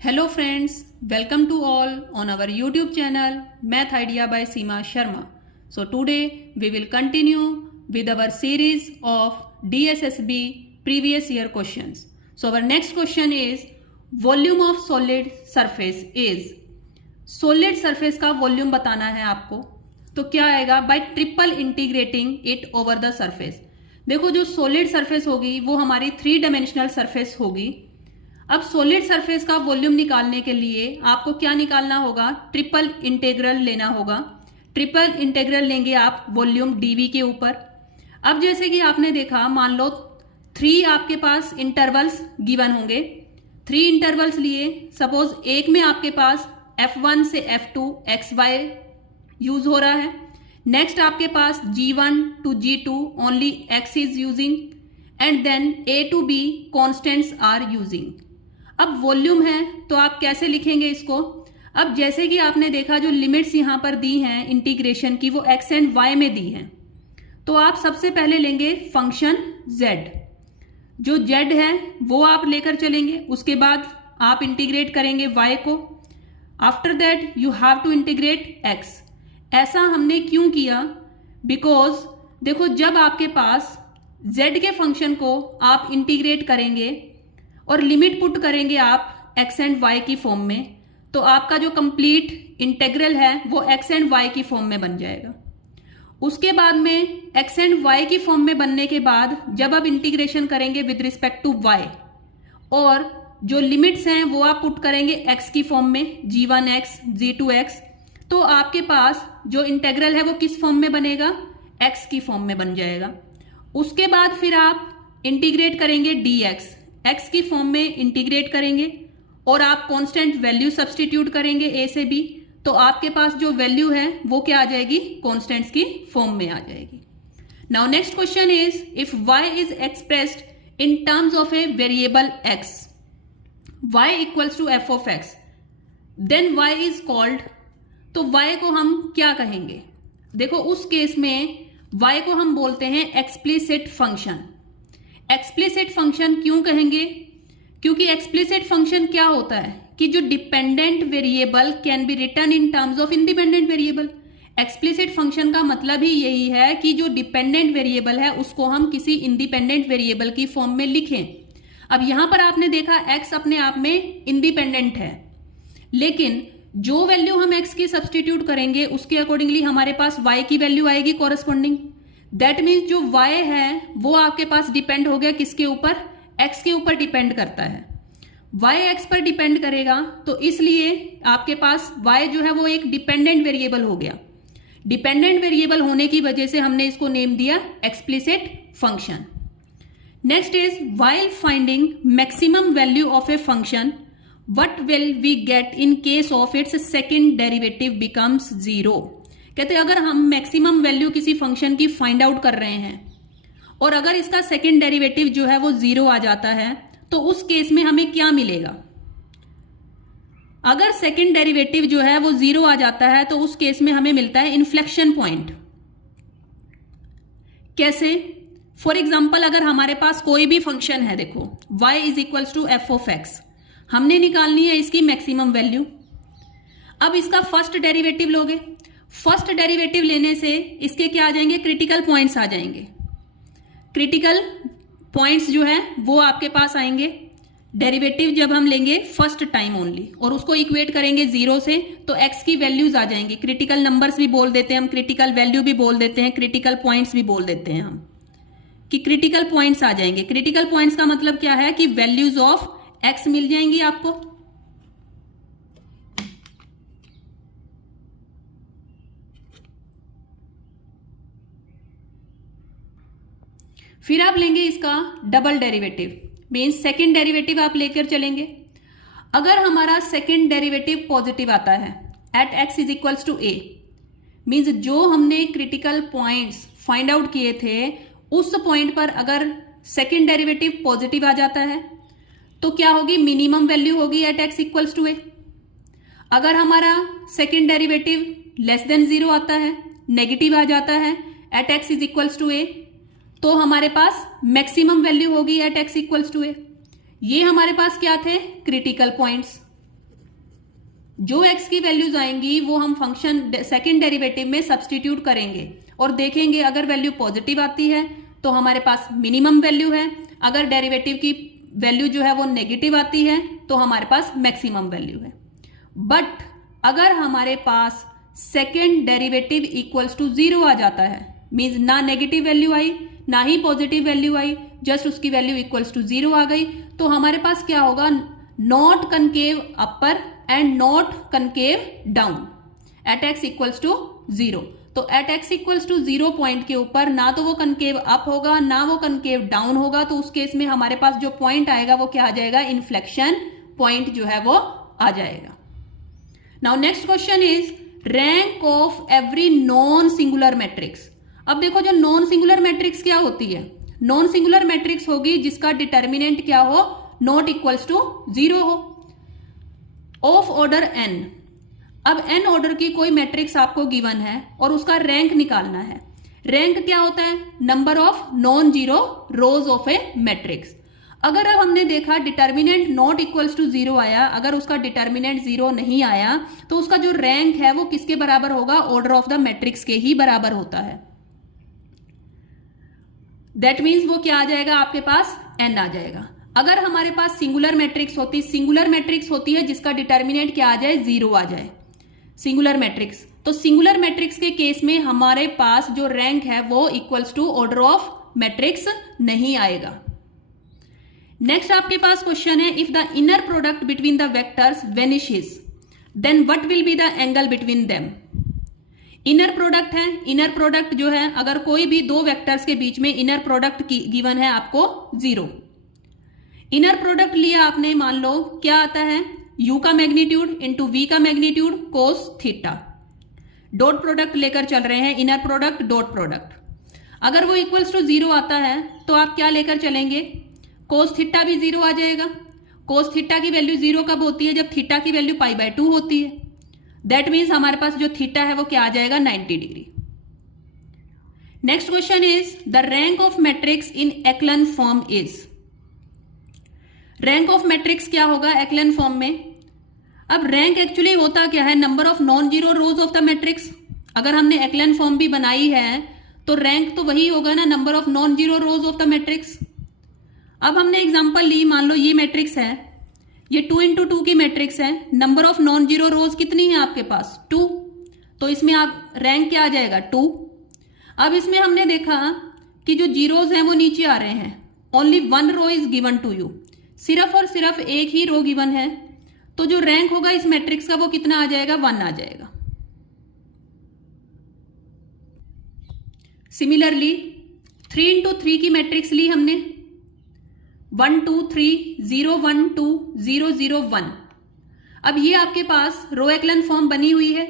Hello friends, welcome to all on our YouTube channel Math Idea by Seema Sharma. So today we will continue with our series of DSSB previous year questions. So our next question is volume of solid surface is. Solid surface का volume बताना है आपको, तो क्या आएगा by triple integrating it over the surface. देखो जो solid surface होगी वो हमारी 3 डायमेंशनल सरफेस होगी. अब सॉलिड सरफेस का वॉल्यूम निकालने के लिए आपको क्या निकालना होगा, ट्रिपल इंटीग्रल लेना होगा. ट्रिपल इंटीग्रल लेंगे आप वॉल्यूम डीवी के ऊपर. अब जैसे कि आपने देखा, मान लो 3 आपके पास इंटरवल्स गिवन होंगे. 3 इंटरवल्स लिए, सपोज एक में आपके पास F1 से F2 XY यूज हो रहा है. नेक्स्ट आपके पास G1 to G2 only X is using and then A to B constants are using. अब वॉल्यूम है तो आप कैसे लिखेंगे इसको. अब जैसे कि आपने देखा जो लिमिट्स यहां पर दी हैं इंटीग्रेशन की वो x एंड y में दी हैं, तो आप सबसे पहले लेंगे फंक्शन z. जो z है वो आप लेकर चलेंगे, उसके बाद आप इंटीग्रेट करेंगे y को. After that you have to integrate x. ऐसा हमने क्यों किया, बिकॉज देखो जब आपके पास z के फंक्शन को आप इंटीग्रेट करेंगे और लिमिट पुट करेंगे आप x एंड y की फॉर्म में, तो आपका जो कंप्लीट इंटेग्रल है वो x एंड y की फॉर्म में बन जाएगा. उसके बाद में x एंड y की फॉर्म में बनने के बाद जब आप इंटीग्रेशन करेंगे विद रिस्पेक्ट टू y, और जो लिमिट्स हैं वो आप पुट करेंगे x की फॉर्म में, g1x g2x, तो आपके पास जो इंटेग्रल है वो किस फॉर्म में बनेगा, x की फॉर्म में बन जाएगा. उसके बाद फिर आप इंटीग्रेट करेंगे dx, x की फॉर्म में इंटीग्रेट करेंगे और आप कांस्टेंट वैल्यू सब्स्टिट्यूट करेंगे a से b, तो आपके पास जो वैल्यू है वो क्या आ जाएगी, कांस्टेंट्स की फॉर्म में आ जाएगी. Now next question is if y is expressed in terms of a variable x, y equals to f of x, then y is called. तो y को हम क्या कहेंगे, देखो उस केस में y को हम बोलते हैं एक्सप्लिसिट फंक्शन. एक्सप्लिसिट फंक्शन क्यों कहेंगे, क्योंकि एक्सप्लिसिट फंक्शन क्या होता है कि जो dependent variable can be written in terms of independent variable. Explicit function का मतलब ही यही है कि जो डिपेंडेंट वेरिएबल है उसको हम किसी इंडिपेंडेंट वेरिएबल की फॉर्म में लिखें. अब यहां पर आपने देखा x अपने आप में इंडिपेंडेंट है, लेकिन जो वैल्यू हम x की सब्सटीट्यूट करेंगे उसके अकॉर्डिंगली हमारे पास y की वैल्यू आएगी कॉरेस्पॉन्डिंग. दैट मीन्स जो y है वो आपके पास डिपेंड हो गया किसके ऊपर, x के ऊपर डिपेंड करता है. y x पर डिपेंड करेगा, तो इसलिए आपके पास y जो है वो एक डिपेंडेंट वेरिएबल हो गया. डिपेंडेंट वेरिएबल होने की वजह से हमने इसको नेम दिया explicit function. Next is while finding maximum value of a function what will we get in case of its second derivative becomes 0. कहते हैं अगर हम मैक्सिमम वैल्यू किसी फंक्शन की फाइंड आउट कर रहे हैं और अगर इसका सेकेंड डेरिवेटिव जो है वो 0 आ जाता है, तो उस केस में हमें क्या मिलेगा. अगर सेकेंड डेरिवेटिव जो है वो 0 आ जाता है तो उस केस में हमें मिलता है इन्फ्लेक्शन पॉइंट. कैसे, फॉर एग्जाम्पल अगर हमारे पास कोई भी फंक्शन है, देखो y is equals to f of x, हमने निकालनी है इसकी मैक्सिमम वैल्यू. अब इसका फर्स्ट डेरिवेटिव लोगे, फर्स्ट डेरिवेटिव लेने से इसके क्या आ जाएंगे, क्रिटिकल पॉइंट्स आ जाएंगे. क्रिटिकल पॉइंट्स जो है वो आपके पास आएंगे डेरिवेटिव जब हम लेंगे फर्स्ट टाइम ओनली, और उसको इक्वेट करेंगे 0 से, तो x की वैल्यूज आ जाएंगी. क्रिटिकल नंबर्स भी बोल देते हैं हम, क्रिटिकल वैल्यू भी बोल देते हैं, क्रिटिकल पॉइंट्स भी बोल देते हैं हम, कि क्रिटिकल पॉइंट्स आ जाएंगे. क्रिटिकल पॉइंट्स का मतलब क्या है कि वैल्यूज ऑफ x मिल जाएंगी आपको. फिर आप लेंगे इसका double derivative, means second derivative आप लेकर चलेंगे. अगर हमारा सेकेंड डेरिवेटिव पॉजिटिव आता है at x is equals to a, means जो हमने क्रिटिकल पॉइंट्स फाइंड आउट किए थे उस पॉइंट पर अगर सेकेंड डेरिवेटिव पॉजिटिव आ जाता है तो क्या होगी, मिनिमम वैल्यू होगी at x equals to a. अगर हमारा सेकेंड डेरिवेटिव लेस देन 0 आता है, नेगेटिव आ जाता है at x is equals to a, तो हमारे पास मैक्सिमम वैल्यू होगी at x equals to a. ये हमारे पास क्या थे, क्रिटिकल पॉइंट्स. जो x की वैल्यूज आएंगी वो हम फंक्शन सेकेंड डेरिवेटिव में सब्सटीट्यूट करेंगे और देखेंगे अगर वैल्यू पॉजिटिव आती है तो हमारे पास मिनिमम वैल्यू है, अगर डेरिवेटिव की वैल्यू जो है वो नेगेटिव आती है तो हमारे पास मैक्सिमम वैल्यू है। बट अगर हमारे पास सेकेंड डेरिवेटिव इक्वल्स टू 0 आ जाता है, मीन्स ना नेगेटिव वैल्यू आई ना ही पॉजिटिव वैल्यू आई, जस्ट उसकी वैल्यू इक्वल्स टू 0 आ गई, तो हमारे पास क्या होगा, not concave upper and not concave down at x equals to 0। तो at x equals to 0 point के ऊपर ना तो वो कनकेव अप होगा ना वो कनकेव डाउन होगा, तो उस केस में हमारे पास जो पॉइंट आएगा वो क्या आ जाएगा, इन्फ्लेक्शन पॉइंट जो है वो आ जाएगा। Now next question is rank of every non singular matrix. अब देखो जो नॉन सिंगुलर मैट्रिक्स क्या होती है, नॉन सिंगुलर मैट्रिक्स होगी जिसका डिटर्मिनेंट क्या हो, नॉट इक्वल्स टू 0 हो, ऑफ ऑर्डर n। अब n ऑर्डर की कोई मैट्रिक्स आपको गिवन है और उसका रैंक निकालना है। रैंक क्या होता है, number of non zero rose of A matrix. अगर अब हमने देखा डिटर्मिनेंट नॉट इक्वल्स टू 0 आया, अगर उसका डिटर्मिनेंट 0 नहीं आया तो उसका जो रैंक है वो किसके बराबर होगा, ऑर्डर ऑफ द मैट्रिक्स के ही बराबर होता है। दैट मीन्स वो क्या आ जाएगा, आपके पास n आ जाएगा। अगर हमारे पास सिंगुलर मैट्रिक्स होती है जिसका डिटर्मिनेंट क्या आ जाए, 0 आ जाए, सिंगुलर मैट्रिक्स। तो सिंगुलर मैट्रिक्स के केस में हमारे पास जो रैंक है वो equals to order of matrix नहीं आएगा। नेक्स्ट आपके पास क्वेश्चन है, if the inner product between the vectors vanishes then what will be the angle between them. Inner product है, इनर प्रोडक्ट जो है अगर कोई भी दो वेक्टर्स के बीच में इनर प्रोडक्ट की गिवन है आपको 0, इनर प्रोडक्ट लिया आपने, मान लो क्या आता है, u का मैग्नीट्यूड इंटू v का magnitude cos theta, dot product लेकर चल रहे हैं, इनर प्रोडक्ट डॉट प्रोडक्ट। अगर वो इक्वल्स टू 0 आता है तो आप क्या लेकर चलेंगे, कोस थीटा भी 0 आ जाएगा। कोस थीटा की वैल्यू 0 कब होती है, जब थीटा की वैल्यू π/2 होती है। दैट मीन्स हमारे पास जो थीटा है वो क्या आ जाएगा, 90 degree. Next question is the rank of matrix in एक्लन form is. Rank of matrix क्या होगा एक्लन फॉर्म में। अब रैंक एक्चुअली होता क्या है, number of non zero rose of the matrix. अगर हमने एक्लन फॉर्म भी बनाई है तो रैंक तो वही होगा ना, number of non zero rose of the matrix. अब हमने एग्जांपल ली, मान लो ये मैट्रिक्स है, ये 2 इंटू 2 की मैट्रिक्स है, नंबर ऑफ नॉन जीरो रोज कितनी है आपके पास, 2, तो इसमें आप रैंक क्या आ जाएगा, 2। अब इसमें हमने देखा कि जो जीरोज हैं वो नीचे आ रहे हैं, only 1 row is given to you, सिर्फ और सिर्फ एक ही रो गिवन है, तो जो रैंक होगा इस मैट्रिक्स का वो कितना आ जाएगा, 1 आ जाएगा। सिमिलरली 3 इंटू 3 की मैट्रिक्स ली हमने, 1 2 3 0 1 2 0 0 1। अब ये आपके पास रो एक्लन फॉर्म बनी हुई है।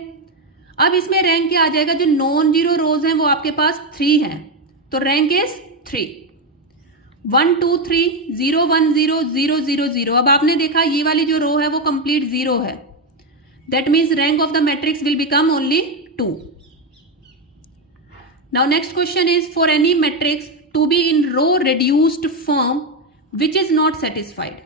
अब इसमें रैंक क्या आ जाएगा, जो नॉन जीरो रोज हैं वो आपके पास 3 हैं, तो रैंक इज 3। 1 2 3 0 1 0 0 0 0। अब आपने देखा ये वाली जो रो है वो कंप्लीट 0 है, that means rank of the matrix will become only 2। Now next question is for any matrix to be in row reduced form which is not satisfied।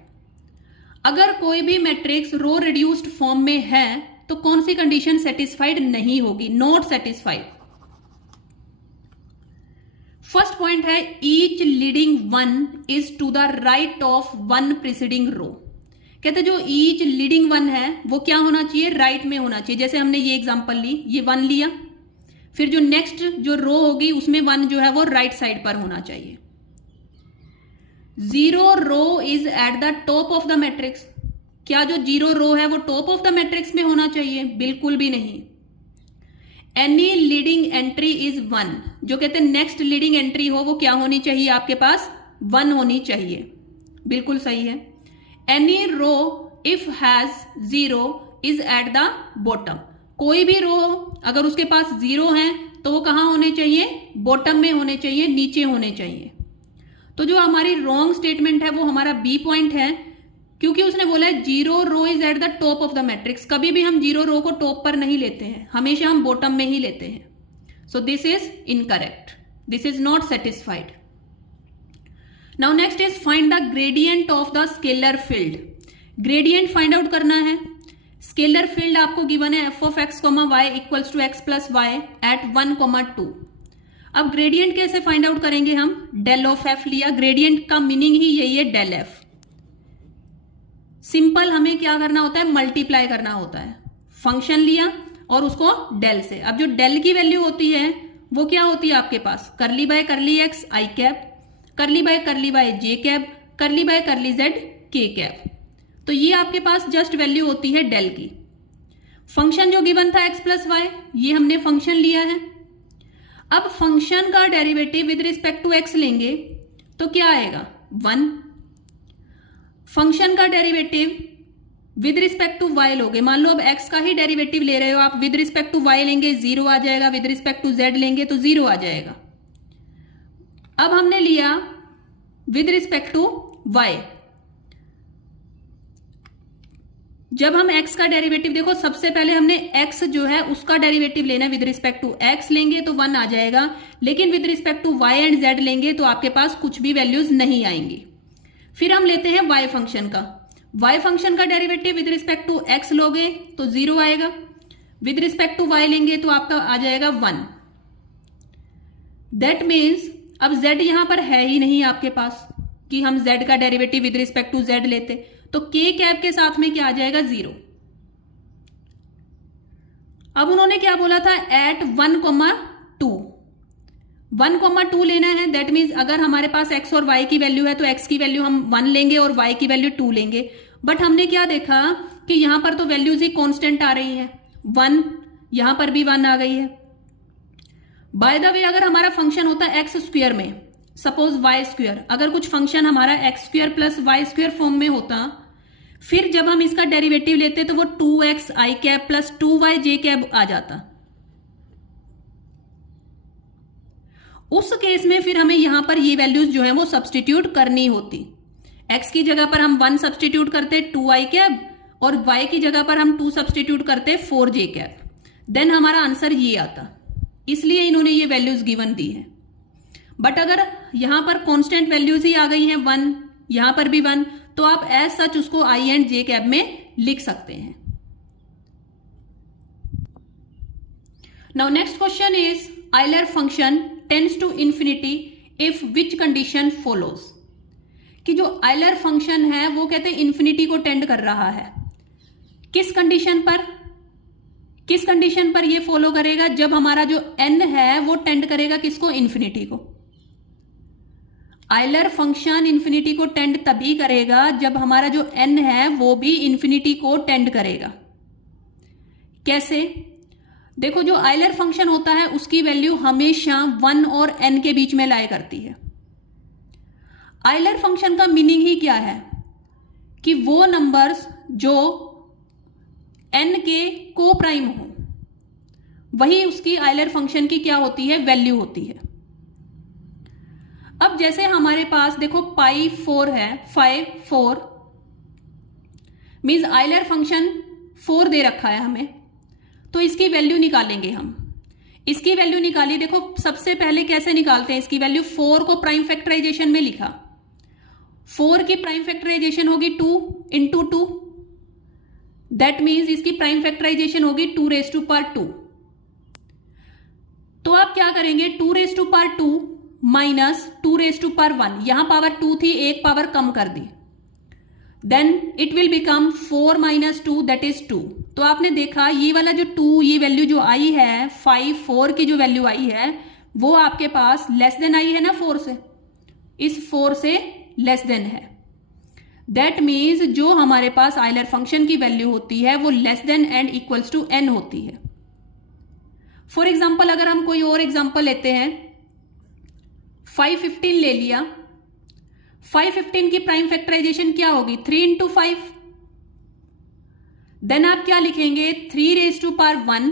अगर कोई भी मैट्रिक्स रो रिड्यूस्ड फॉर्म में है तो कौन सी कंडीशन सेटिस्फाइड नहीं होगी, not satisfied. First point है each leading one is to the right of one preceding row. कहते जो ईच लीडिंग वन है वो क्या होना चाहिए, राइट में होना चाहिए। जैसे हमने ये एग्जांपल ली, ये 1 लिया, फिर जो नेक्स्ट जो रो होगी उसमें 1 जो है वो राइट साइड पर होना चाहिए। 0 row is at the top of the matrix. क्या जो 0 रो है वो टॉप ऑफ द मैट्रिक्स में होना चाहिए, बिल्कुल भी नहीं। Any leading entry is 1। जो कहते हैं नेक्स्ट लीडिंग एंट्री हो वो क्या होनी चाहिए, आपके पास 1 होनी चाहिए, बिल्कुल सही है। Any row if has 0 is at the bottom. कोई भी रो अगर उसके पास 0 है तो वो कहां होने चाहिए, बॉटम में होने चाहिए, नीचे होने चाहिए। तो जो हमारी रॉन्ग स्टेटमेंट है वो हमारा बी पॉइंट है, क्योंकि उसने बोला है 0 row is at the top of the matrix. कभी भी हम 0 रो को टॉप पर नहीं लेते हैं, हमेशा हम बॉटम में ही लेते हैं। So this is incorrect, this is not satisfied. Now next is find the gradient of the scalar field. Gradient find out करना है। स्केलर फील्ड आपको गिवन है f of x comma y equals to x plus y at 1,2। अब gradient कैसे find out करेंगे हम? Del of f लिया, gradient का मीनिंग ही यही है डेल एफ। सिंपल हमें क्या करना होता है? मल्टीप्लाई करना होता है। फंक्शन लिया और उसको डेल से। अब जो डेल की वैल्यू होती है वो क्या होती है आपके पास? करली बाय करली एक्स आई कैप, करली बाय जे कैप, करली बाय करली जेड के कैप। तो ये आपके पास जस्ट वैल्यू होती है डेल की। फंक्शन जो गिवन था एक्स प्लस वाई, ये हमने फंक्शन लिया है। अब फंक्शन का derivative with respect to x लेंगे तो क्या आएगा? 1। फंक्शन का derivative with respect to y लोगे, मान लो अब एक्स का ही डेरिवेटिव ले रहे हो आप, विद रिस्पेक्ट टू वाई लेंगे 0 आ जाएगा, विद रिस्पेक्ट टू जेड लेंगे तो 0 आ जाएगा। अब हमने लिया विद रिस्पेक्ट टू वाई। जब हम x का डेरिवेटिव, देखो सबसे पहले हमने x जो है उसका डेरिवेटिव लेना है, विद रिस्पेक्ट टू x लेंगे तो 1 आ जाएगा, लेकिन with respect to y and z लेंगे तो आपके पास कुछ भी वैल्यूज नहीं आएंगी। फिर हम लेते हैं y फंक्शन का। y फंक्शन का derivative with respect to x लोगे तो 0 आएगा, विद रिस्पेक्ट टू y लेंगे तो आपका आ जाएगा 1। दैट मीन्स अब z यहां पर है ही नहीं आपके पास कि हम z का derivative with respect to z लेते, तो k कैप के साथ में क्या आ जाएगा? 0। अब उन्होंने क्या बोला था? एट 1,2। 1,2 लेना है। दैट मीन्स अगर हमारे पास x और y की वैल्यू है तो x की वैल्यू हम 1 लेंगे और y की वैल्यू 2 लेंगे। बट हमने क्या देखा कि यहां पर तो वैल्यूज ही कांस्टेंट आ रही है, 1, यहां पर भी 1 आ गई है। बाय द वे अगर हमारा फंक्शन होता है एक्स स्क्वायर में, सपोज वाई स्क्वायर, अगर कुछ फंक्शन हमारा x square plus y square form में होता, फिर जब हम इसका डेरिवेटिव लेते तो वो 2x आई कैप प्लस 2y जे कैप आ जाता। उस केस में फिर हमें यहां पर ये वैल्यूज जो है वो सब्सटीट्यूट करनी होती। x की जगह पर हम 1 सब्सटीट्यूट करते 2i कैप और y की जगह पर हम 2 सब्सटीट्यूट करते 4j कैप, देन हमारा आंसर ये आता। इसलिए इन्होंने ये वैल्यूज गिवन दी है। बट अगर यहां पर कांस्टेंट वैल्यूज ही आ गई हैं 1, यहां पर भी 1, तो आप एज सच उसको आई एंड जे कैप में लिख सकते हैं। Now next question is Euler function tends to infinity if which condition follows. कि जो आइलर फंक्शन है वो कहते हैं इंफिनिटी को टेंड कर रहा है। किस कंडीशन पर? किस कंडीशन पर ये फॉलो करेगा? जब हमारा जो n है वो टेंड करेगा किसको? इंफिनिटी को। आइलर फंक्शन इंफिनिटी को टेंड तभी करेगा जब हमारा जो n है वो भी इंफिनिटी को टेंड करेगा। कैसे? देखो जो आइलर फंक्शन होता है उसकी वैल्यू हमेशा 1 और n के बीच में लाया करती है। आइलर फंक्शन का मीनिंग ही क्या है? कि वो नंबर्स जो n के को प्राइम हो, वही उसकी आइलर फंक्शन की क्या होती है? वैल्यू होती है। अब जैसे हमारे पास देखो पाई 4 है, 5 4 मीन्स आइलर फंक्शन 4 दे रखा है हमें, तो इसकी वैल्यू निकालेंगे हम। इसकी वैल्यू निकाली, देखो सबसे पहले कैसे निकालते हैं इसकी वैल्यू? 4 को प्राइम फैक्टराइजेशन में लिखा, 4 की प्राइम फैक्टराइजेशन होगी 2 इंटू 2, दैट मीन्स इसकी प्राइम फैक्टराइजेशन होगी 2 रेज टू पावर 2। तो आप क्या करेंगे? 2 raise to power 2 minus 2 raise to power 1, यहां पावर 2 थी, एक पावर कम कर दी, then it will become 4 minus 2 that is 2। तो आपने देखा ये वाला जो 2, ये वैल्यू जो आई है 5 4 की जो वैल्यू आई है वो आपके पास लेस देन आई है ना 4 से, इस 4 से लेस देन है। दैट मीन्स जो हमारे पास आइलर फंक्शन की वैल्यू होती है वो less than and equals to n होती है। फॉर एग्जाम्पल अगर हम कोई और एग्जाम्पल लेते हैं, 515 ले लिया, 515 की प्राइम फैक्टराइजेशन क्या होगी? 3 इंटू 5, देन आप क्या लिखेंगे? 3 raise to power 1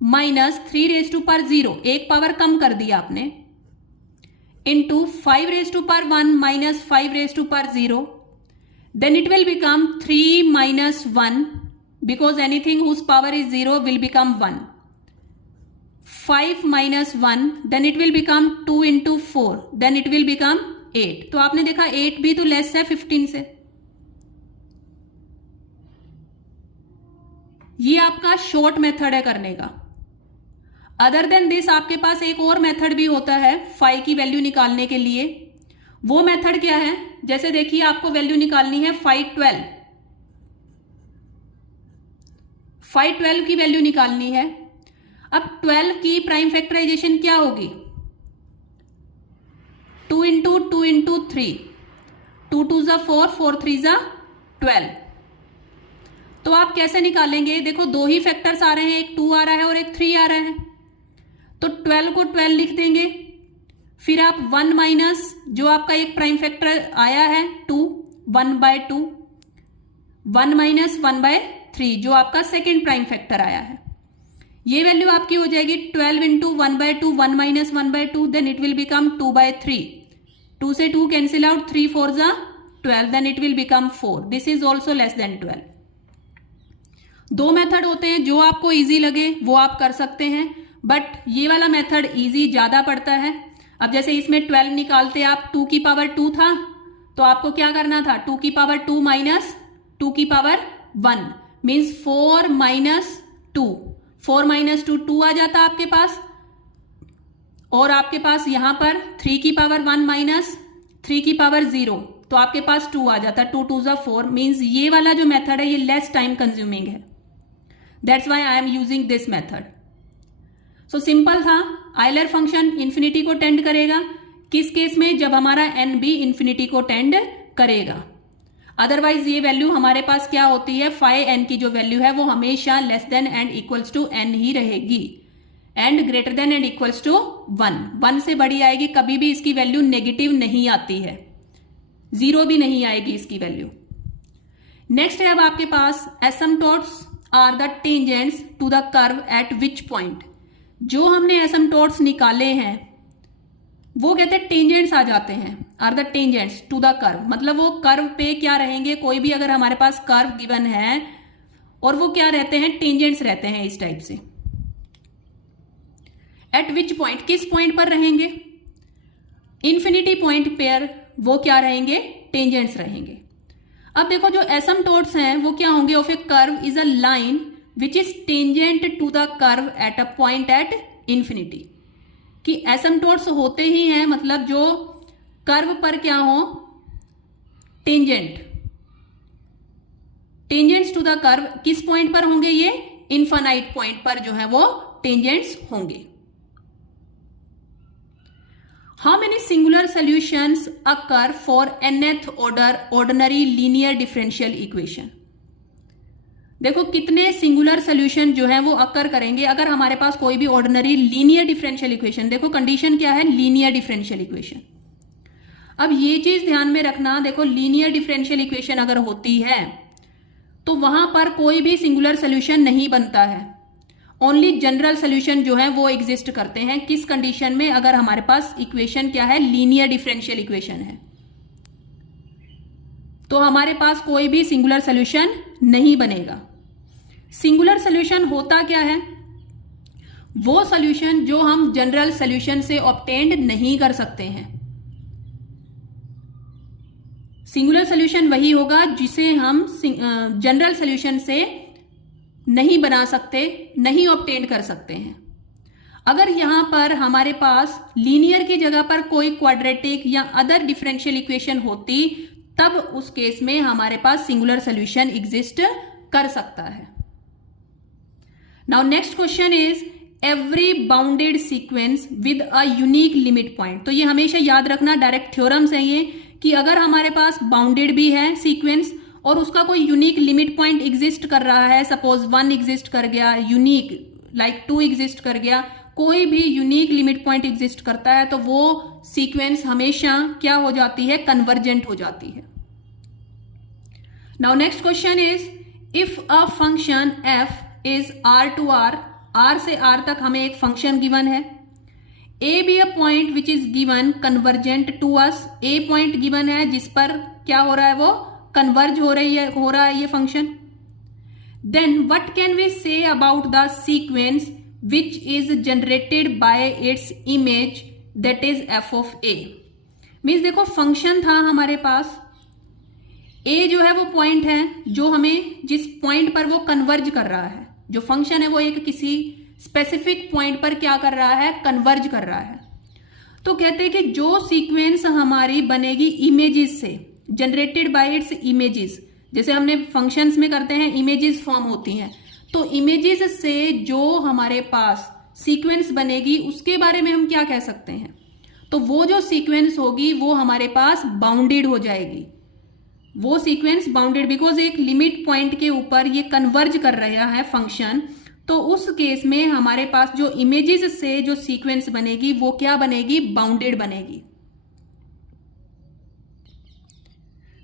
minus 3 raise to power 0, एक पावर कम कर दिया आपने, into 5 raise to power 1 minus 5 raise to power 0, then it will become 3 minus 1 because anything whose power is 0 will become 1. 5 minus 1 then it will become 2 into 4 then it will become 8. तो आपने देखा 8 भी तो less है 15 से। ये आपका short method है करने का। अदर देन दिस आपके पास एक और मेथड भी होता है फाई की वैल्यू निकालने के लिए। वो मेथड क्या है, जैसे देखिए आपको वैल्यू निकालनी है फाई 12 की वैल्यू निकालनी है। अब 12 की प्राइम फैक्टराइजेशन क्या होगी, 2 इंटू 2 इंटू 3, 2 2 ज़ा 4, 4 3 ज़ा 12। तो आप कैसे निकालेंगे, देखो दो ही फैक्टर्स आ रहे हैं, एक 2 आ रहा है और एक 3 आ रहा है, तो 12 को 12 लिख देंगे। फिर आप 1 माइनस जो आपका एक प्राइम फैक्टर आया है 2, 1/2, 1 माइनस 1/3 जो आपका सेकेंड प्राइम फैक्टर आया है, ये वैल्यू आपकी हो जाएगी 12 into 1/2, 1 minus 1/2, then it will become 2/3। 2 से 2 कैंसिल आउट, 3 4 ज़ा 12, then it will become 4। This is also less than 12। दो मेथड होते हैं, जो आपको इजी लगे वो आप कर सकते हैं, बट ये वाला मेथड इजी ज्यादा पड़ता है। अब जैसे इसमें 12 निकालते आप, 2 की पावर 2 था, तो आपको क्या करना था, 2 की पावर 2 माइनस 2 की पावर 1 मीन्स 4 माइनस 2, 4 माइनस 2 2 आ जाता आपके पास, और आपके पास यहां पर 3 की पावर 1 माइनस 3 की पावर 0, तो आपके पास 2 आ जाता, 2 2 ज़ा 4 मीन्स ये वाला जो मेथड है ये लेस टाइम कंज्यूमिंग है। That's why I am using this method. So simple था, आयलर फंक्शन इंफिनिटी को टेंड करेगा किस केस में, जब हमारा एन भी इंफिनिटी को टेंड करेगा। अदरवाइज ये वैल्यू हमारे पास क्या होती है, फाई एन की जो वैल्यू है वो हमेशा less than and equals to n ही रहेगी, and greater than and equals to 1 से बड़ी आएगी, कभी भी इसकी वैल्यू नेगेटिव नहीं आती है, 0 भी नहीं आएगी इसकी वैल्यू। नेक्स्ट है अब आपके पास asymptotes are the tangents to the curve at which point. जो हमने एसिम्पटोट्स निकाले हैं वो कहते हैं टेंजेंट्स आ जाते हैं, are the tangents to the curve, मतलब वो कर्व पे क्या रहेंगे, कोई भी अगर हमारे पास कर्व गिवन है और वो क्या रहते हैं, टेंजेंट्स रहते हैं इस टाइप से। एट विच पॉइंट, किस पॉइंट पर रहेंगे, इंफिनिटी पॉइंट पर वो क्या रहेंगे, टेंजेंट्स रहेंगे। अब देखो जो एसिम्पटोट्स हैं वो क्या होंगे, of a curve is a line which is tangent to the curve at a point at infinity, कि एसिम्पटोट्स होते ही हैं, मतलब जो कर्व पर क्या हो, tangent, tangents to the curve किस पॉइंट पर होंगे, ये इनफाइनाइट पॉइंट पर जो है वो टेंजेंट्स होंगे। How many singular solutions occur for nth order ordinary linear differential equation. देखो कितने सिंगुलर सॉल्यूशन जो है वो अकर करेंगे अगर हमारे पास कोई भी ऑर्डिनरी लीनियर डिफरेंशियल इक्वेशन, देखो कंडीशन क्या है, लीनियर डिफरेंशियल इक्वेशन। अब ये चीज ध्यान में रखना, देखो लीनियर डिफरेंशियल इक्वेशन अगर होती है तो वहां पर कोई भी सिंगुलर सॉल्यूशन नहीं बनता है, ओनली जनरल सॉल्यूशन जो है वो एग्जिस्ट करते हैं। किस कंडीशन में, अगर हमारे पास इक्वेशन क्या है, लीनियर डिफरेंशियल इक्वेशन है, तो हमारे पास कोई भी सिंगुलर सॉल्यूशन नहीं बनेगा। सिंगुलर सॉल्यूशन होता क्या है, वो सॉल्यूशन जो हम जनरल सॉल्यूशन से ऑब्टेन्ड नहीं कर सकते हैं। सिंगुलर सॉल्यूशन वही होगा जिसे हम जनरल सॉल्यूशन से नहीं बना सकते, नहीं ऑब्टेन कर सकते हैं। अगर यहां पर हमारे पास लीनियर की जगह पर कोई क्वाड्रेटिक या अदर डिफरेंशियल इक्वेशन होती, तब उस केस में हमारे पास सिंगुलर सॉल्यूशन एग्जिस्ट कर सकता है। Now next question is every bounded sequence with a unique limit point. तो ये हमेशा याद रखना, डायरेक्ट थ्योरम्स है ये, कि अगर हमारे पास बाउंडेड भी है सीक्वेंस और उसका कोई यूनिक लिमिट पॉइंट एग्जिस्ट कर रहा है, सपोज 1 एग्जिस्ट कर गया, यूनिक लाइक 2 एग्जिस्ट कर गया, कोई भी यूनिक लिमिट पॉइंट एग्जिस्ट करता है, तो वो सीक्वेंस हमेशा क्या हो जाती है, कन्वर्जेंट हो जाती है। Now next question is if a function f is r to r, r से r तक हमें एक फंक्शन गिवन है, a be a point which is given convergent to us, a point given है जिस पर क्या हो रहा है, वो कन्वर्ज हो रहा है ये function, then what can we say about the sequence which is generated by its image that is f of a। मीन्स देखो फंक्शन था हमारे पास, ए जो है वो पॉइंट है जो हमें जिस पॉइंट पर वो कन्वर्ज कर रहा है, जो फंक्शन है वो एक किसी स्पेसिफिक पॉइंट पर क्या कर रहा है, कन्वर्ज कर रहा है। तो कहते हैं कि जो सीक्वेंस हमारी बनेगी इमेजेस से, जनरेटेड बाय इट्स इमेजेस, जैसे हमने फंक्शंस में करते हैं इमेजेस फॉर्म होती हैं, तो इमेजेस से जो हमारे पास सीक्वेंस बनेगी उसके बारे में हम क्या कह सकते हैं, तो वो जो सीक्वेंस होगी वो हमारे पास बाउंडेड हो जाएगी। वो सीक्वेंस बाउंडेड, बिकॉज एक लिमिट पॉइंट के ऊपर ये कन्वर्ज कर रहा है फंक्शन, तो उस केस में हमारे पास जो इमेजेस से जो सीक्वेंस बनेगी वो क्या बनेगी, बाउंडेड बनेगी।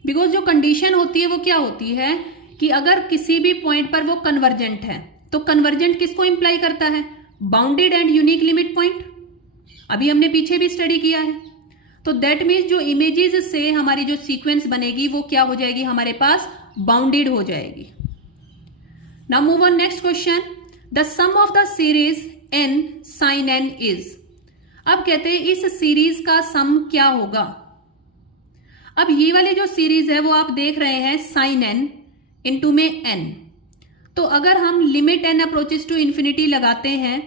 बिकॉज जो कंडीशन होती है वो क्या होती है कि अगर किसी भी पॉइंट पर वो कन्वर्जेंट है, तो कन्वर्जेंट किसको इंप्लाई करता है, bounded and unique limit point. अभी हमने पीछे भी स्टडी किया है। तो दैट मीन्स जो इमेजेस से हमारी जो सीक्वेंस बनेगी वो क्या हो जाएगी, हमारे पास बाउंडेड हो जाएगी। Now move on next question, the sum of the series n sin n is. अब कहते हैं इस सीरीज का सम क्या होगा। अब ये वाली जो सीरीज है वो आप देख रहे हैं sin n इंटू में n, तो अगर हम limit n approaches to infinity लगाते हैं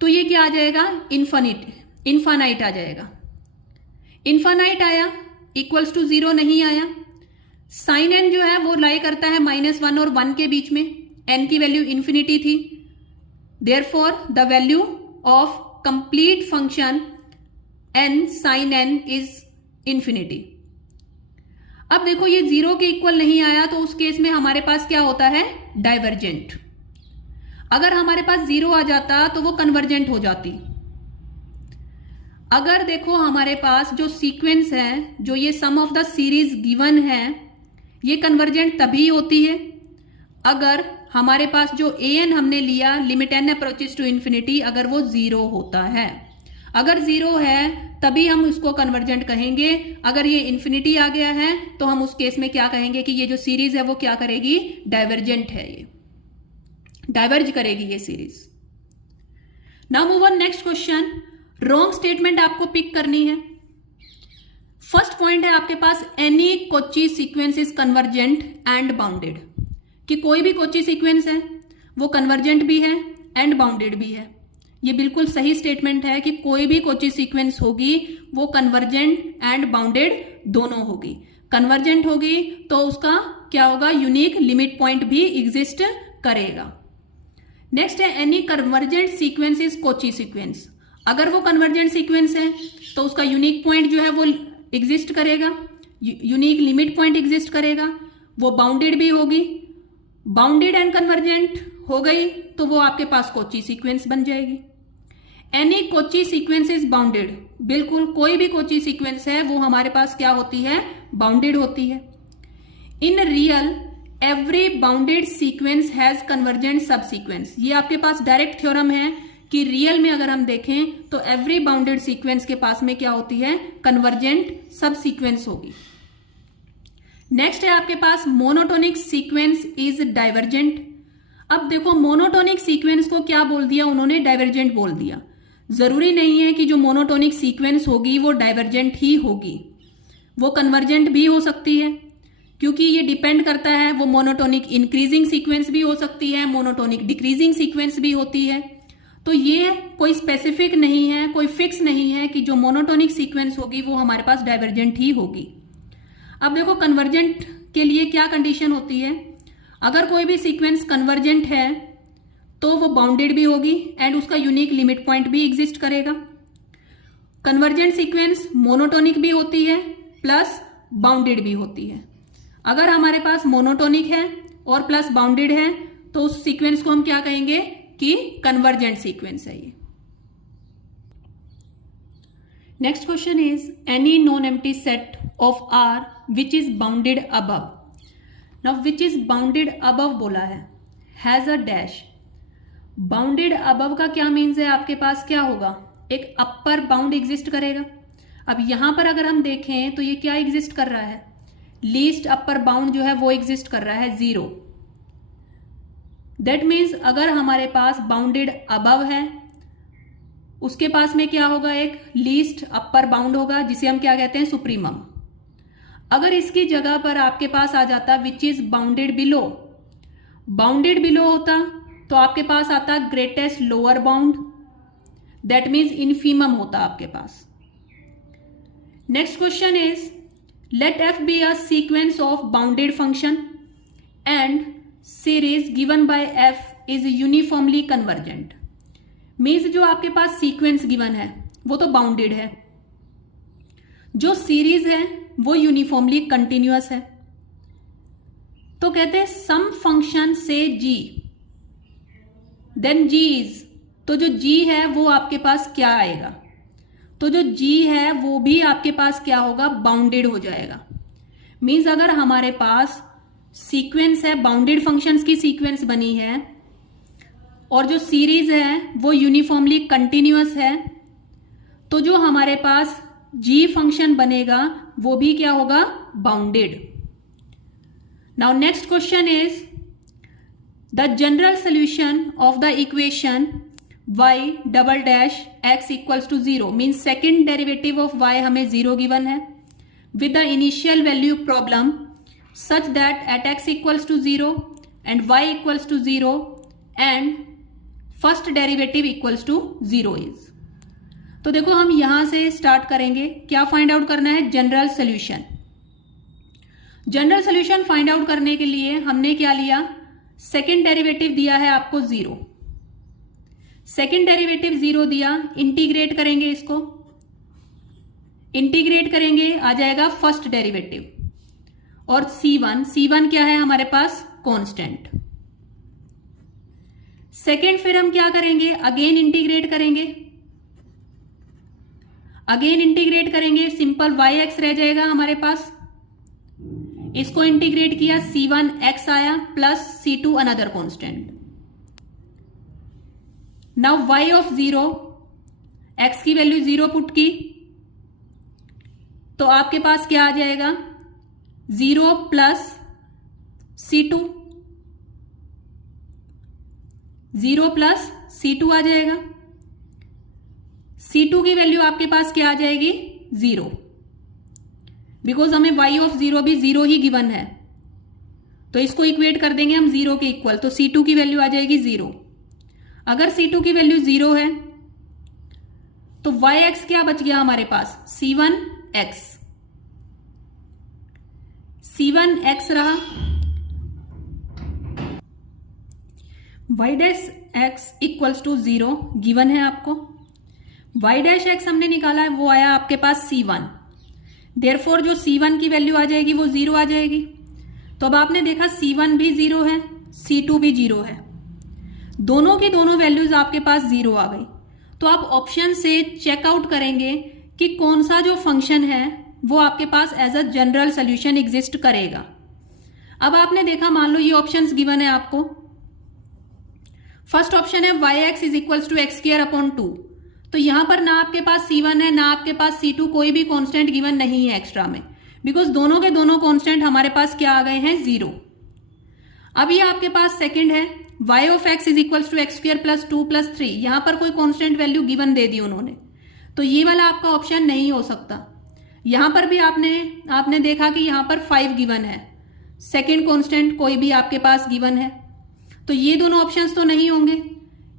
तो ये क्या आ जाएगा, इन्फानाइट आ जाएगा। इन्फानाइट आया, इक्वल्स टू 0 नहीं आया। साइन n जो है वो लाई करता है -1 और 1 के बीच में, n की वैल्यू इंफिनिटी थी, therefore the value of complete function n sin n is infinity. अब देखो ये 0 के इक्वल नहीं आया, तो उस केस में हमारे पास क्या होता है, डाइवर्जेंट। अगर हमारे पास 0 आ जाता तो वो कन्वर्जेंट हो जाती। अगर देखो हमारे पास जो सीक्वेंस है, जो ये सम ऑफ द सीरीज गिवन है, ये कन्वर्जेंट तभी होती है अगर हमारे पास जो an हमने लिया, limit n approaches to infinity, अगर वो 0 होता है। अगर 0 है तभी हम उसको कन्वर्जेंट कहेंगे। अगर ये इंफिनिटी आ गया है तो हम उस केस में क्या कहेंगे कि ये जो सीरीज है वो क्या करेगी, डाइवर्जेंट है, ये डाइवर्ज करेगी ये series. Now move on next question, wrong statement आपको पिक करनी है। फर्स्ट पॉइंट है आपके पास, any Cauchy sequence is convergent and bounded, कि कोई भी कोची सीक्वेंस है वो कन्वर्जेंट भी है एंड बाउंडेड भी है। ये बिल्कुल सही स्टेटमेंट है कि कोई भी कोची सीक्वेंस होगी वो कन्वर्जेंट एंड बाउंडेड दोनों होगी। कन्वर्जेंट होगी तो उसका क्या होगा, यूनिक लिमिट पॉइंट भी एग्जिस्ट करेगा। नेक्स्ट है, any convergent sequence is Kochi sequence. अगर वो कन्वर्जेंट सीक्वेंस है तो उसका यूनिक पॉइंट जो है वो एग्जिस्ट करेगा, यूनिक लिमिट पॉइंट एग्जिस्ट करेगा, वो बाउंडेड भी होगी। बाउंडेड एंड कन्वर्जेंट हो गई तो वो आपके पास कोची सीक्वेंस बन जाएगी। Any Cauchy sequence is bounded, बिल्कुल कोई भी कोची सीक्वेंस है वो हमारे पास क्या होती है, बाउंडेड होती है। In real every bounded sequence has convergent सब सीक्वेंस। ये आपके पास डायरेक्ट थ्योरम है कि रियल में अगर हम देखें तो एवरी बाउंडेड सीक्वेंस के पास में क्या होती है, कन्वर्जेंट सब सीक्वेंस होगी। नेक्स्ट है आपके पास, मोनोटोनिक सीक्वेंस इज डाइवर्जेंट। अब देखो मोनोटोनिक सीक्वेंस को क्या बोल दिया उन्होंने, डाइवर्जेंट बोल दिया। जरूरी नहीं है कि जो मोनोटोनिक सीक्वेंस होगी वो डाइवर्जेंट ही होगी, वो कन्वर्जेंट भी हो सकती है, क्योंकि ये डिपेंड करता है। वो मोनोटोनिक इंक्रीजिंग सीक्वेंस भी हो सकती है, मोनोटोनिक डिक्रीजिंग सीक्वेंस भी होती है। तो ये कोई स्पेसिफिक नहीं है, कोई फिक्स नहीं है कि जो मोनोटोनिक सीक्वेंस होगी वो हमारे पास डाइवर्जेंट ही होगी। अब देखो कन्वर्जेंट के लिए क्या कंडीशन होती है, अगर कोई भी सीक्वेंस कन्वर्जेंट है तो वो बाउंडेड भी होगी एंड उसका यूनिक लिमिट पॉइंट भी एग्जिस्ट करेगा। कन्वर्जेंट सीक्वेंस मोनोटोनिक भी होती है प्लस बाउंडेड भी होती है। अगर हमारे पास मोनोटोनिक है और प्लस बाउंडेड है तो उस सीक्वेंस को हम क्या कहेंगे कि कन्वर्जेंट सीक्वेंस है ये। Next question is, any non empty set of R which is bounded above. Now which is bounded above बोला है, has a dash. Bounded above का क्या मीन्स है, आपके पास क्या होगा, एक अपर बाउंड एग्जिस्ट करेगा। अब यहां पर अगर हम देखें तो ये क्या एग्जिस्ट कर रहा है, लीस्ट अपर बाउंड जो है वो एग्जिस्ट कर रहा है 0। दैट मीन्स अगर हमारे पास बाउंडेड अबव है उसके पास में क्या होगा, एक लीस्ट अपर बाउंड होगा जिसे हम क्या कहते हैं, सुप्रीमम। अगर इसकी जगह पर आपके पास आ जाता which is bounded below, bounded below होता तो आपके पास आता greatest lower bound, that means infimum होता आपके पास। Next question is let f be a sequence of bounded function and series given by f is uniformly convergent. Means जो आपके पास सीक्वेंस गिवन है वो तो बाउंडेड है, जो सीरीज है वो यूनिफॉर्मली कंटिन्यूअस है। तो कहते हैं सम फंक्शन से जी देन जी इज, तो जो जी है वो आपके पास क्या आएगा, तो जो जी है वो भी आपके पास क्या होगा, बाउंडेड हो जाएगा। मीन्स अगर हमारे पास सीक्वेंस है, बाउंडेड फंक्शंस की सीक्वेंस बनी है और जो सीरीज है वो यूनिफॉर्मली कंटिन्यूअस है, तो जो हमारे पास जी फंक्शन बनेगा वो भी क्या होगा, bounded. Now next question is the general solution of the equation y double dash x equals to 0, means second derivative of y हमें 0 गिवन है with the initial value problem such that at x equals to 0 and y equals to 0 and first derivative equals to 0 is. तो देखो हम यहां से start करेंगे, क्या find out करना है, general solution. General solution find out करने के लिए हमने क्या लिया, सेकेंड डेरिवेटिव दिया है आपको 0, सेकेंड डेरिवेटिव 0 दिया, इंटीग्रेट करेंगे, इसको इंटीग्रेट करेंगे आ जाएगा फर्स्ट डेरिवेटिव और C1 क्या है हमारे पास, कांस्टेंट। सेकेंड फिर हम क्या करेंगे, अगेन इंटीग्रेट करेंगे, अगेन इंटीग्रेट करेंगे, सिंपल yx रह जाएगा हमारे पास, इसको इंटीग्रेट किया C1x आया plus C2 another constant. Now y of 0, x की वैल्यू 0 पुट की तो आपके पास क्या आ जाएगा, 0 प्लस C2, 0 प्लस C2 आ जाएगा। C2 की वैल्यू आपके पास क्या आ जाएगी, 0, बिकॉज हमें y ऑफ 0 भी 0 ही गिवन है, तो इसको इक्वेट कर देंगे हम 0 के इक्वल, तो C2 की वैल्यू आ जाएगी 0। अगर C2 की वैल्यू 0 है तो yx क्या बच गया हमारे पास, C1x, C1x रहा, y dash x equals to 0 given है आपको, y डैश x हमने निकाला है वो आया आपके पास C1, देयरफॉर जो C1 की वैल्यू आ जाएगी वो 0 आ जाएगी। तो अब आपने देखा C1 भी 0 है, C2 भी 0 है, दोनों की दोनों वैल्यूज आपके पास 0 आ गई। तो आप ऑप्शन से चेकआउट करेंगे कि कौन सा जो फंक्शन है वो आपके पास as a general solution exist करेगा। अब आपने देखा, मान लो ये ऑप्शंस गिवन है आपको, फर्स्ट ऑप्शन है yx is equals to x square upon 2, तो यहां पर ना आपके पास C1 है ना आपके पास C2, कोई भी कांस्टेंट गिवन नहीं है एक्स्ट्रा में, बिकॉज दोनों के दोनों कांस्टेंट हमारे पास क्या आ गए हैं, 0। अब ये आपके पास सेकंड है y of x is equals to x square plus 2 plus 3, यहां पर कोई कांस्टेंट वैल्यू गिवन दे दी उन्होंने, तो ये वाला आपका ऑप्शन नहीं हो सकता। यहां पर भी आपने देखा कि यहां पर 5 गिवन है, सेकेंड कांस्टेंट कोई भी आपके पास गिवन है, तो ये दोनों ऑप्शंस तो नहीं होंगे,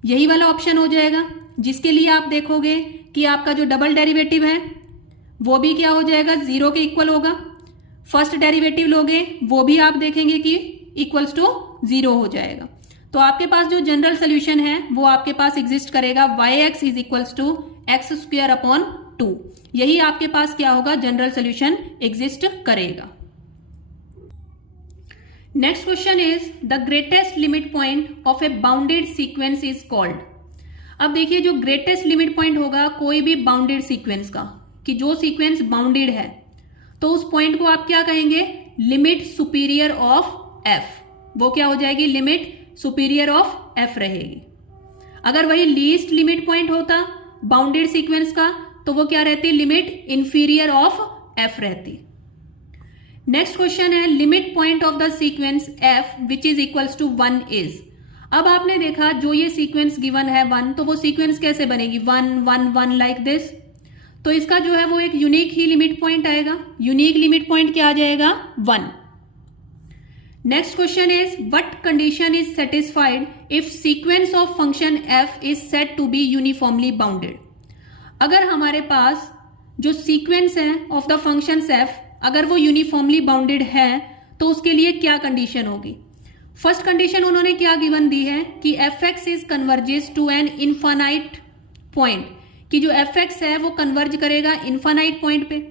यही वाला ऑप्शन हो जाएगा, जिसके लिए आप देखोगे कि आपका जो डबल डेरिवेटिव है वो भी क्या हो जाएगा, 0 के इक्वल होगा, फर्स्ट डेरिवेटिव लोगे वो भी आप देखेंगे कि इक्वल्स टू 0 हो जाएगा। तो आपके पास जो जनरल सोल्यूशन है वो आपके पास एग्जिस्ट करेगा yx is equals to x square upon 2, यही आपके पास क्या होगा, जनरल सोल्यूशन एग्जिस्ट करेगा। Next question is the greatest limit point of a bounded sequence is called. अब देखिए जो ग्रेटेस्ट लिमिट पॉइंट होगा कोई भी बाउंडेड सीक्वेंस का, कि जो सीक्वेंस बाउंडेड है तो उस पॉइंट को आप क्या कहेंगे, लिमिट सुपीरियर ऑफ f, वो क्या हो जाएगी, लिमिट सुपीरियर ऑफ f रहेगी। अगर वही लीस्ट लिमिट पॉइंट होता बाउंडेड सीक्वेंस का तो वो क्या रहती, लिमिट इंफीरियर ऑफ f रहती। नेक्स्ट क्वेश्चन है limit point of the sequence f which is equals to 1 is. अब आपने देखा जो ये सीक्वेंस गिवन है 1, तो वो सीक्वेंस कैसे बनेगी, 1 1 1 लाइक दिस, तो इसका जो है वो एक यूनिक ही लिमिट पॉइंट आएगा। यूनिक लिमिट पॉइंट क्या आ जाएगा? 1। Next question is what condition is satisfied if sequence of function f is said to be uniformly bounded. अगर हमारे पास जो सीक्वेंस है ऑफ द फंक्शन f अगर वो यूनिफॉर्मली बाउंडेड है तो उसके लिए क्या कंडीशन होगी? फर्स्ट कंडीशन उन्होंने क्या गिवन दी है कि f(x) is converges to an infinite point, कि जो f(x) है वो कन्वर्ज करेगा इनफाइनाइट पॉइंट पे।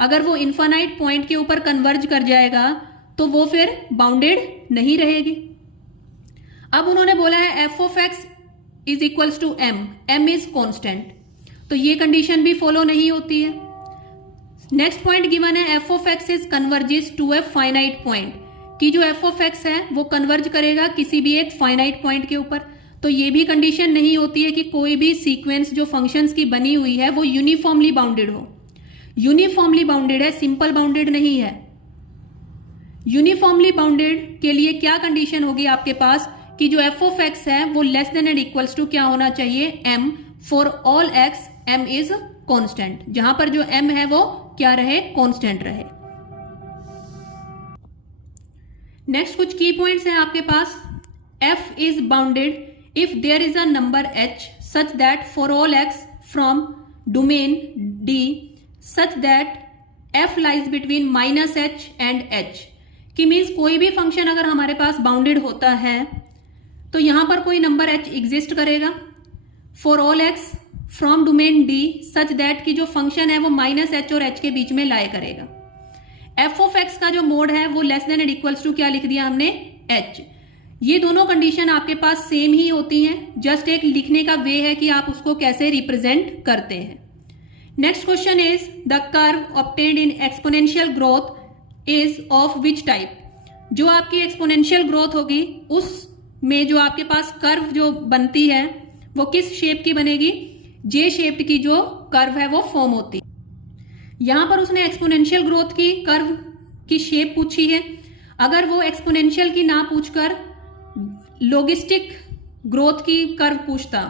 अगर वो इनफाइनाइट पॉइंट के ऊपर कन्वर्ज कर जाएगा तो वो फिर बाउंडेड नहीं रहेगी। अब उन्होंने बोला है f(x) is equals to m is constant, तो ये कंडीशन भी फॉलो नहीं होती है। नेक्स्ट पॉइंट गिवन है f(x) is converges to a finite point, कि जो f(x) है वो कन्वर्ज करेगा किसी भी एक फाइनाइट पॉइंट के ऊपर, तो ये भी कंडीशन नहीं होती है कि कोई भी सीक्वेंस जो फंक्शंस की बनी हुई है वो यूनिफॉर्मली बाउंडेड हो। यूनिफॉर्मली बाउंडेड है, सिंपल बाउंडेड नहीं है। यूनिफॉर्मली बाउंडेड के लिए क्या कंडीशन होगी आपके पास कि जो f(x) है वो less than and equals to क्या होना चाहिए? m for all x m is constant, जहां पर जो m है वो क्या रहे? कॉन्स्टेंट रहे। नेक्स्ट कुछ की पॉइंट्स हैं आपके पास। f is bounded if there is a number h such that for all x from domain D such that f lies between -h and h, कि मीन्स कोई भी फंक्शन अगर हमारे पास बाउंडेड होता है तो यहां पर कोई नंबर h एग्जिस्ट करेगा for all x from domain D such that कि जो फंक्शन है वो -h और h के बीच में लाई करेगा। f(x) का जो मोड है वो less than and equals to क्या लिख दिया हमने? h। ये दोनों कंडीशन आपके पास सेम ही होती हैं, जस्ट एक लिखने का वे है कि आप उसको कैसे रिप्रेजेंट करते हैं। Next question is the curve obtained in exponential growth is of which type. जो आपकी एक्सपोनेंशियल ग्रोथ होगी उसमें जो आपके पास कर्व जो बनती है वो किस शेप की बनेगी? जे शेप्ड की जो कर्व है वो फॉर्म होती है। यहां पर उसने एक्सपोनेंशियल ग्रोथ की कर्व की शेप पूछी है। अगर वो एक्सपोनेंशियल की ना पूछकर लॉगिस्टिक ग्रोथ की कर्व पूछता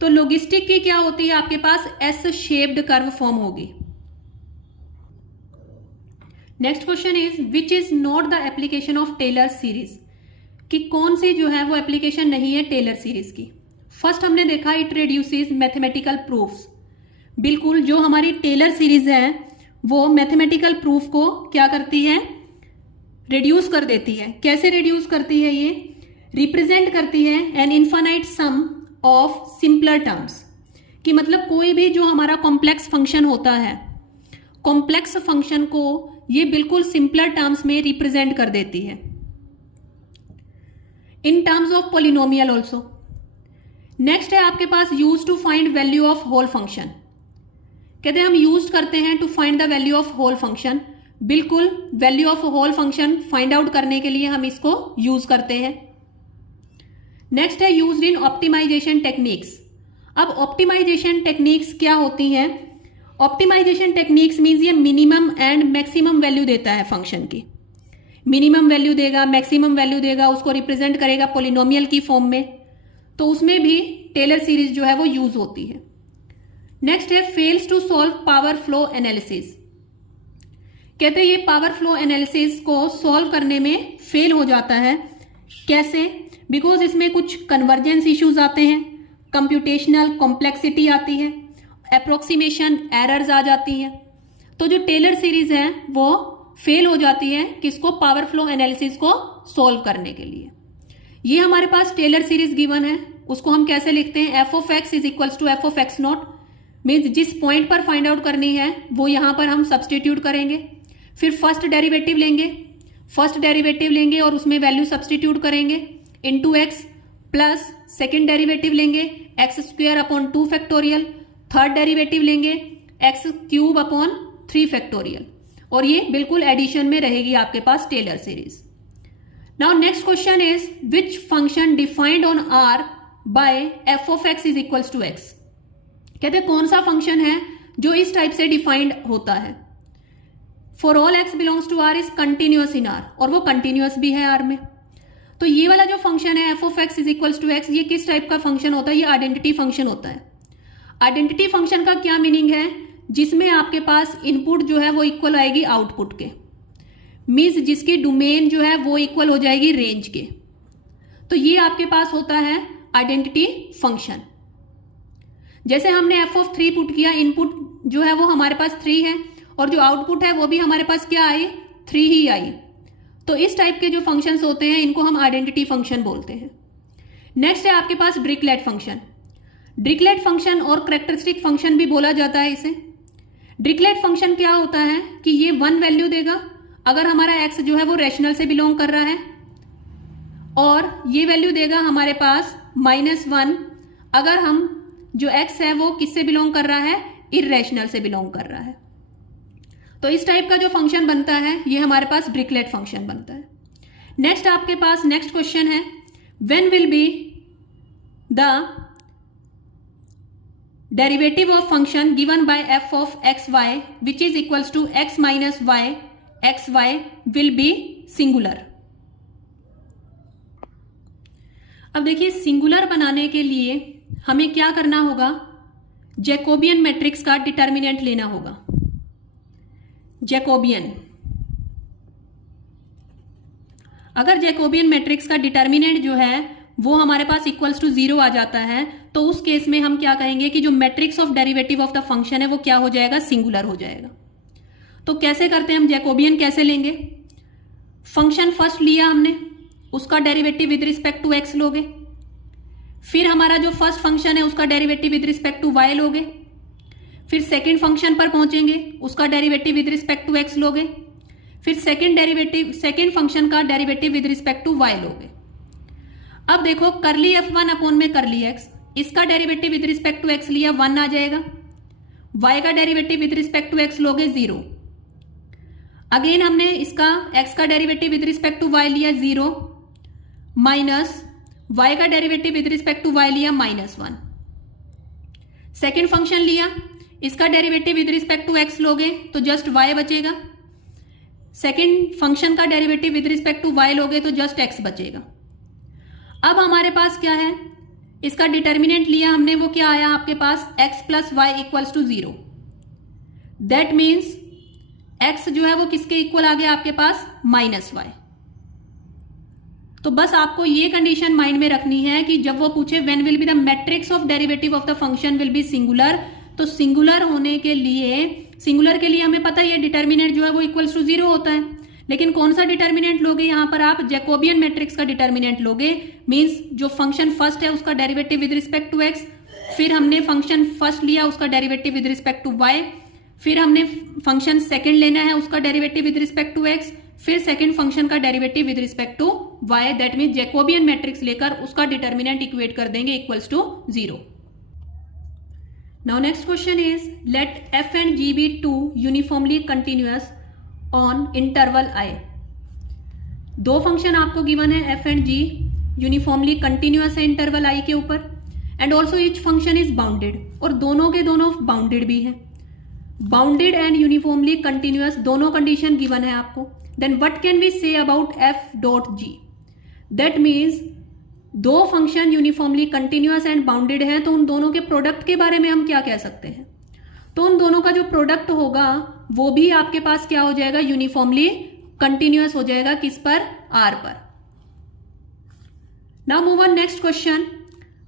तो लॉगिस्टिक की क्या होती है? आपके पास एस शेप्ड कर्व फॉर्म होगी। Next question is which is not the application of Taylor series, कि कौन सी जो है वो एप्लीकेशन नहीं है टेलर सीरीज की। फर्स्ट हमने देखा इट रिड्यूसेस मैथमेटिकल प्रूफ्स। बिल्कुल जो हमारी टेलर सीरीज है वो मैथमेटिकल प्रूफ को क्या करती है? रिड्यूस कर देती है। कैसे रिड्यूस करती है? ये रिप्रेजेंट करती है an infinite sum of simpler terms, कि मतलब कोई भी जो हमारा कॉम्प्लेक्स फंक्शन होता है, कॉम्प्लेक्स फंक्शन को ये बिल्कुल सिंपलर टर्म्स में रिप्रेजेंट कर देती है। In terms of polynomial also. Next है आपके पास use to find value of whole function. कहते हैं हम यूज करते हैं to find the value of whole function. बिल्कुल value of whole function find out करने के लिए हम इसको यूज करते हैं। नेक्स्ट है यूज्ड इन ऑप्टिमाइजेशन टेक्निक्स। अब ऑप्टिमाइजेशन टेक्निक्स क्या होती हैं? ऑप्टिमाइजेशन टेक्निक्स मीन्स ये मिनिमम एंड मैक्सिमम वैल्यू देता है फंक्शन की। मिनिमम वैल्यू देगा, मैक्सिमम वैल्यू देगा, उसको रिप्रेजेंट करेगा पॉलिनोमियल की फॉर्म में, तो उसमें भी टेलर सीरीज जो है वो यूज होती है। नेक्स्ट है fails to solve power flow analysis. कहते हैं ये पावर फ्लो एनालिसिस को सॉल्व करने में फेल हो जाता है। कैसे? बिकॉज इसमें कुछ कन्वर्जेंस इश्यूज आते हैं, कंप्यूटेशनल कॉम्प्लेक्सिटी आती है, अप्रोक्सीमेशन एरर्स आ जाती हैं। तो जो टेलर सीरीज है वो फेल हो जाती है किसको? पावर फ्लो एनालिसिस को सॉल्व करने के लिए। ये हमारे पास टेलर सीरीज गिवन है, उसको हम कैसे लिखते हैं? f(x) is equals to f(x0), means जिस पॉइंट पर फाइंड आउट करनी है वो यहां पर हम सब्सटीट्यूट करेंगे, फिर फर्स्ट डेरिवेटिव लेंगे और उसमें वैल्यू सब्सटीट्यूट करेंगे into x, plus second derivative लेंगे x² upon 2 factorial, third derivative लेंगे x³ अपॉन 3 फैक्टोरियल, और ये बिल्कुल एडिशन में रहेगी आपके पास Taylor series. Now next question is which function defined on R by f(x) is equals to x। कहते हैं कौन सा फंक्शन है जो इस टाइप से डिफाइंड होता है? For all x belongs to R is continuous in R, और वो कंटिन्यूअस भी है R में। तो ये वाला जो फंक्शन है f(x) is equals to x, ये किस टाइप का फंक्शन होता है? ये आइडेंटिटी फंक्शन होता है। आइडेंटिटी फंक्शन का क्या मीनिंग है? जिसमें आपके पास इनपुट जो है वो इक्वल आएगी आउटपुट के, मीन्स जिसकी डोमेन जो है वो इक्वल हो जाएगी रेंज के। तो ये आपके पास होता है आइडेंटिटी फंक्शन। जैसे हमने f(3) पुट किया, इनपुट जो है वो हमारे पास 3 है और जो आउटपुट है वो भी हमारे पास क्या आई, 3 ही आई। तो इस टाइप के जो फंक्शंस होते हैं इनको हम आइडेंटिटी फंक्शन बोलते हैं। नेक्स्ट है आपके पास डिरिचलेट फंक्शन। डिरिचलेट फंक्शन और कैरेक्टरिस्टिक फंक्शन भी बोला जाता है इसे। डिरिचलेट फंक्शन क्या होता है कि ये 1 वैल्यू देगा अगर हमारा x जो है वो रैशनल से बिलोंग कर रहा है, और ये वैल्यू देगा हमारे पास -1 अगर हम जो x है वो किससे बिलोंग कर रहा है, इररेशनल से बिलोंग कर रहा है। तो इस टाइप का जो फंक्शन बनता है ये हमारे पास डिरिचलेट फंक्शन बनता है। नेक्स्ट आपके पास नेक्स्ट क्वेश्चन है, when will be the derivative of function given by f of xy which is equals to x minus y xy will be singular। अब देखिए सिंगुलर बनाने के लिए हमें क्या करना होगा, जैकोबियन मैट्रिक्स का डिटर्मिनेंट लेना होगा। जैकोबियन, अगर जैकोबियन मैट्रिक्स का डिटर्मिनेंट जो है वो हमारे पास इक्वल्स टू 0 आ जाता है तो उस केस में हम क्या कहेंगे कि जो matrix of derivative of the function है वो क्या हो जाएगा, सिंगुलर हो जाएगा। तो कैसे करते हैं हम जैकोबियन, कैसे लेंगे, फंक्शन फर्स्ट लिया हमने, उसका derivative with respect to x लोगे, फिर हमारा जो फर्स्ट फंक्शन है उसका derivative with respect to y लोगे, फिर सेकेंड फंक्शन पर पहुंचेंगे, उसका derivative with respect to x लोगे, फिर सेकेंड फंक्शन का derivative with respect to y लोगे। अब देखो करली f1 अपॉन में करली x, इसका derivative with respect to x लिया 1 आ जाएगा, y का derivative with respect to x लोगे 0, अगेन हमने इसका x का derivative with respect to y लिया 0 माइनस y का derivative with respect to y लिया -1, सेकेंड फंक्शन लिया, इसका derivative with respect to x लोगे तो जस्ट y बचेगा, सेकेंड फंक्शन का derivative with respect to y लोगे तो जस्ट x बचेगा। अब हमारे पास क्या है, इसका डिटर्मिनेंट लिया हमने, वो क्या आया आपके पास, x plus y equals to 0। That means x जो है वो किसके इक्वल आ गया आपके पास, -y। तो बस आपको ये कंडीशन माइंड में रखनी है कि जब वो पूछे when will be the matrix of derivative of the function will be singular, तो सिंगुलर होने के लिए, सिंगुलर के लिए हमें पता है डिटर्मिनेंट जो है वो इक्वल्स टू 0 होता है, लेकिन कौन सा डिटर्मिनेंट लोगे यहाँ पर आप, जैकोबियन मैट्रिक्स का डिटर्मिनेंट लोगे। मींस जो फंक्शन फर्स्ट है उसका derivative with respect to x, फिर हमने फंक्शन फर्स्ट लिया उसका derivative with respect to y, फिर हमने फंक्शन सेकंड लेना है उसका derivative with respect to x, फिर सेकंड फंक्शन का derivative with respect to y. That means Jacobian matrix लेकर उसका डिटर्मिनेंट इक्वेट कर देंगे equals to 0। Now next question is late f and g be 2 uniformly continuous on interval i। दो function आपको given है f and g, uniformly continuous है interval i के ऊपर, and also each function is bounded, और दोनों के दोनों बाउंडेड भी है। बाउंडेड एंड यूनिफॉर्मली कंटिन्यूअस दोनों कंडीशन गिवन है आपको। Then what can we say about f dot g। That means दो function uniformly continuous and bounded है तो उन दोनों के प्रोडक्ट के बारे में हम क्या कह सकते हैं, तो उन दोनों का जो प्रोडक्ट होगा वो भी आपके पास क्या हो जाएगा, यूनिफॉर्मली कंटिन्यूअस हो जाएगा, किस पर, r पर। Now move on next question.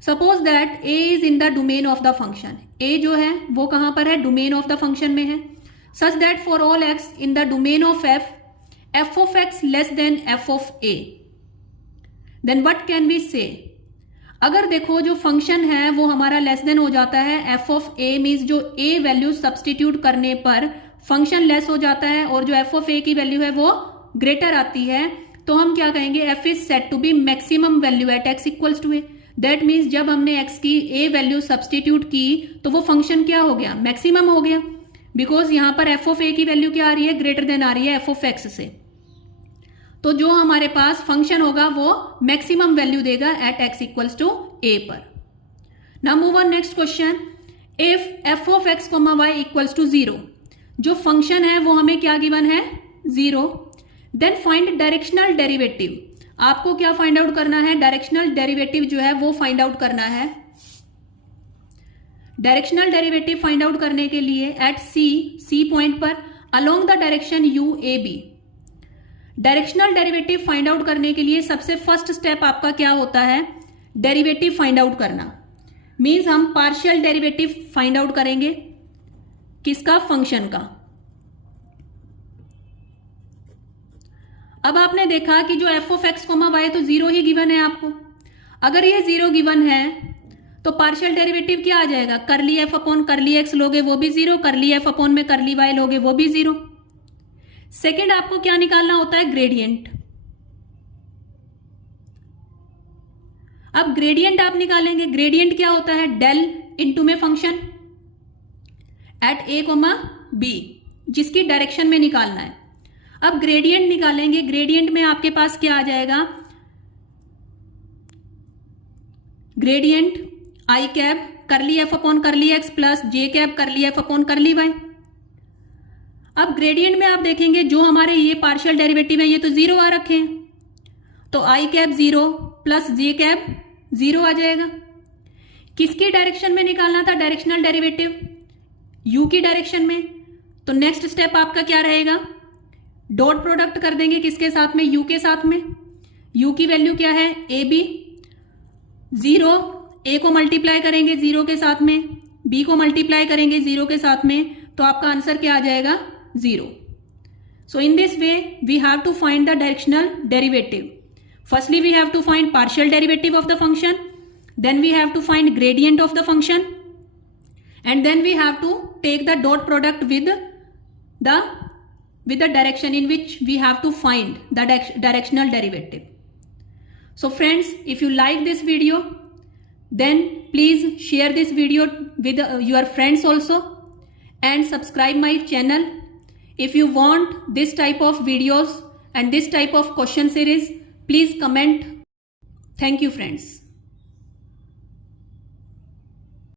Suppose that a is in the domain of the function, a जो है वो कहां पर है, डोमेन ऑफ द फंक्शन में है, such that for all x in the domain of f of x less than f of a, then what can we say. अगर देखो जो फंक्शन है वो हमारा लेस देन हो जाता है f of a, मीन्स जो a वैल्यू सब्सटीट्यूट करने पर फंक्शन लेस हो जाता है और जो f of a की वैल्यू है वो ग्रेटर आती है, तो हम क्या कहेंगे, f is set to be maximum value at x equals to a। That means जब हमने x की a वैल्यू सब्सटीट्यूट की तो वो फंक्शन क्या हो गया, मैक्सिमम हो गया, बिकॉज यहां पर f of a की वैल्यू क्या आ रही है, ग्रेटर देन आ रही है f of x से। तो जो हमारे पास फंक्शन होगा वो मैक्सिमम वैल्यू देगा at x equals to a पर। Now move on next question. If f of x, y equals to 0, जो फंक्शन है वो हमें क्या गिवन है, 0, देन फाइंड डायरेक्शनल डेरिवेटिव। आपको क्या फाइंड आउट करना है, डायरेक्शनल डेरिवेटिव जो है वो फाइंड आउट करना है। डायरेक्शनल डेरिवेटिव फाइंड आउट करने के लिए एट सी पॉइंट पर along the direction u a b, directional derivative find out करने के लिए सबसे फर्स्ट स्टेप आपका क्या होता है, डेरिवेटिव फाइंड आउट करना। मीन्स हम पार्शियल डेरिवेटिव फाइंड आउट करेंगे, किसका, फंक्शन का। अब आपने देखा कि जो f of x comma y तो जीरो ही गिवन है आपको। अगर ये जीरो गिवन है तो पार्शियल डेरिवेटिव क्या आ जाएगा, करली एफ अपॉन करली एक्स लोगे वो भी जीरो, करली एफ अपॉन में करली वाई लोगे वो भी जीरो। सेकेंड आपको क्या निकालना होता है, ग्रेडियंट। अब ग्रेडियंट आप निकालेंगे, ग्रेडियंट क्या होता है, डेल इंटू में function at a comma b, जिसकी डायरेक्शन में निकालना है। अब ग्रेडियंट निकालेंगे, ग्रेडियंट में आपके पास क्या आ जाएगा, ग्रेडियंट आई कैप करली एफ अपॉन करली एक्स प्लस जे कैप करली एफ अपॉन करली वाई। अब ग्रेडियंट में आप देखेंगे जो हमारे ये पार्शियल डेरिवेटिव है ये तो जीरो आ रखे हैं, तो आई कैप जीरो प्लस जे कैप जीरो आ जाएगा। किसकी डायरेक्शन में निकालना था डायरेक्शनल डेरिवेटिव, यू की डायरेक्शन में। तो नेक्स्ट स्टेप आपका क्या रहेगा, डॉट प्रोडक्ट कर देंगे किसके साथ में, यू के साथ में। यू की वैल्यू क्या है, ए बी, जीरो ए को मल्टीप्लाई करेंगे जीरो के साथ में, बी को मल्टीप्लाई करेंगे जीरो के साथ में, तो आपका आंसर क्या आ जाएगा, zero. So in this way we have to find the directional derivative. Firstly we have to find partial derivative of the function, then we have to find gradient of the function, and then we have to take the dot product with the direction in which we have to find the directional derivative. So friends, if you like this video, then please share this video with your friends also and subscribe my channel. If you want this type of videos and this type of question series, please comment. Thank you friends.